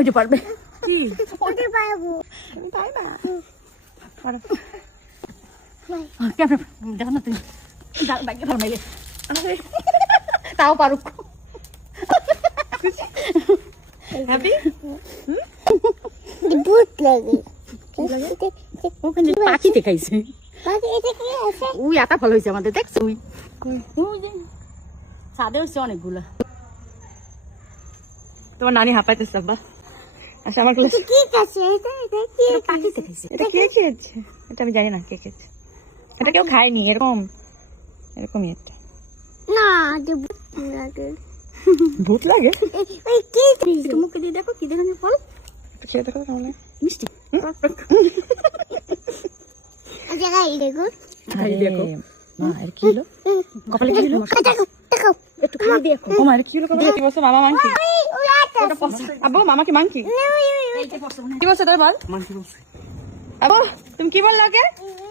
ওইটা পারবে কি ওটা পারবো তুমি তাই না পারো। কেমন দেখো না তুমি বাইকে ভালো মাইলে আরে তাও পারুক হ্যাপি ভূত লাগে ওখানে পাখি দেখাইছে বাকি এটা কি আছে ওই আটা ভালো হয়েছে আমাদের দেখছো ওই ওই যে ছাদে হচ্ছে অনেকগুলা তোমার নানি হাঁপাইতেছে আব্বা আচ্ছা আমার ক্লাস কি আছে এটা এটা কি পাখি দেখাইছে এটা কে খেয়েছে এটা আমি জানি না কে খেয়েছে এটা কেউ খায়নি এরকমই একটা না যে ভূত লাগে ভূত লাগে ওই কি একটু মুখে দিয়ে দেখো কি দেখেন ফল খেয়ে দেখো কেমন লাগে মিষ্টি জায়গা এই দেখো আরে দেখো। মা এর কি হলো কপালে কি হলো দেখো দেখো একটু খাই দেখো ও মা এর কি হলো কি বলছো মামা মাংকি ওই আছে আব্বু মামা কি মাংকি এই যে পছন্দ কি বলছো তোর বল মাংস বলছে আব্বু তুমি কি বললো ওকে ওই